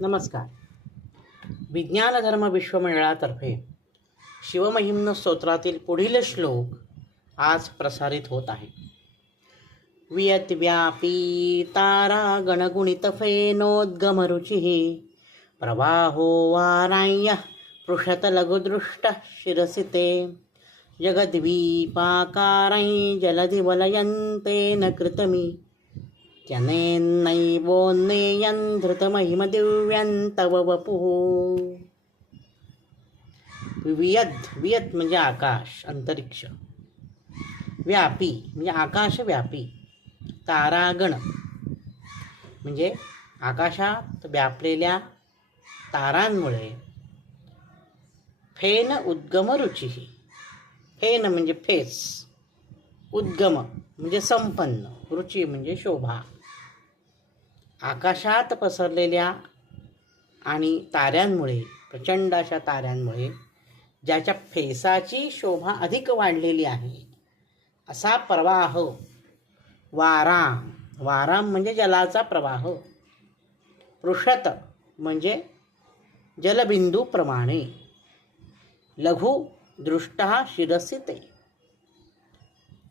नमस्कार. विज्ञान धर्म विश्वमंडळातर्फे शिवमहिम्न स्तोत्रातील पुढील श्लोक आज प्रसारित होत आहे. वियतव्यापी तारा गणगुणित फेनोद्गमरुचिः प्रवाहो वाराय्य पृषत लघुदृष्ट जगद्वीपाकारै जलधि वलयन्तेन कृतमी। त्यनेन्नैवोन्नेयं धृतमहिमदिव्यं तव वपुः वियद वियत म्हणजे आकाश अंतरिक्ष। व्यापी म्हणजे आकाश व्यापी तारागण म्हणजे आकाशात व्यापलेल्या तारांमुळे फेन उद्गम रुची। फेन म्हणजे फेस उद्गम म्हणजे संपन्न रुची म्हणजे शोभा। आकाशात पसरलेल्या आणि ताऱ्यांमुळे प्रचंड अशा ताऱ्यांमुळे ज्याच्या फेसाची शोभा अधिक वाढलेली आहे. असा प्रवाह वाराम. वाराम म्हणजे जलाचा प्रवाह. पृषत म्हणजे जलबिंदूप्रमाणे लघु दृष्ट शिरसी ते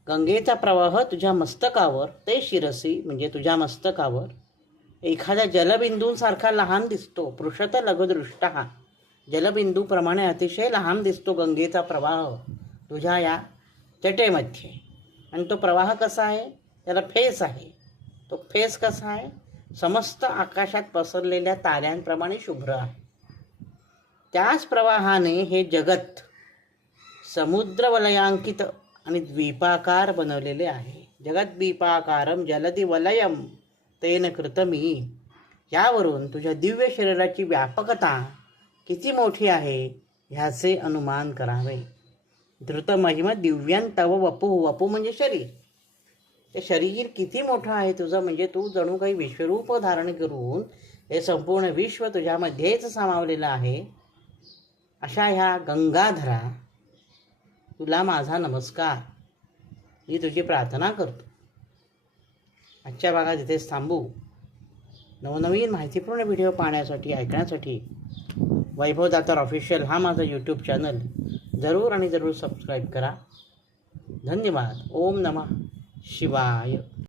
गंगेचा प्रवाह तुझ्या मस्तकावर ते शिरसी म्हणजे तुझ्या मस्तकावर एखाद्या जलबिंदूंसारखा लहान दिसतो. पृषत लघुदृष्ट. हा जलबिंदूप्रमाणे अतिशय लहान दिसतो गंगेचा प्रवाह. तुझ्या या चटेमध्ये आणि तो प्रवाह कसा आहे? त्याला फेस आहे. तो फेस कसा आहे? समस्त आकाशात पसरलेल्या ताऱ्यांप्रमाणे शुभ्र आहे. त्याच प्रवाहाने हे जगत समुद्रवलयांकित आणि द्वीपाकार बनवलेले आहे. जगद्वीपाकारम जलदी वलयम तेन कृतमी. यावरून तुझ्या दिव्य शरीराची व्यापकता किती मोठी आहे ह्याचे अनुमान करावे. धृतमहिम दिव्यांत तव वपू वपू म्हणजे शरीर. ते शरीर किती मोठं आहे तुझं? म्हणजे तू जणू काही विश्वरूप धारण करून हे संपूर्ण विश्व तुझ्यामध्येच सामावलेलं आहे. अशा ह्या गंगाधरा तुला माझा नमस्कार. मी तुझी प्रार्थना करतो. आजच्या भागात इथेच थांबू. नवनवीन माहितीपूर्ण व्हिडिओ पाहण्यासाठी ऐकण्यासाठी वैभव दातार ऑफिशियल हा माझा यूट्यूब चॅनल जरूर आणि जरूर सबस्क्राईब करा. धन्यवाद. ओम नमः शिवाय.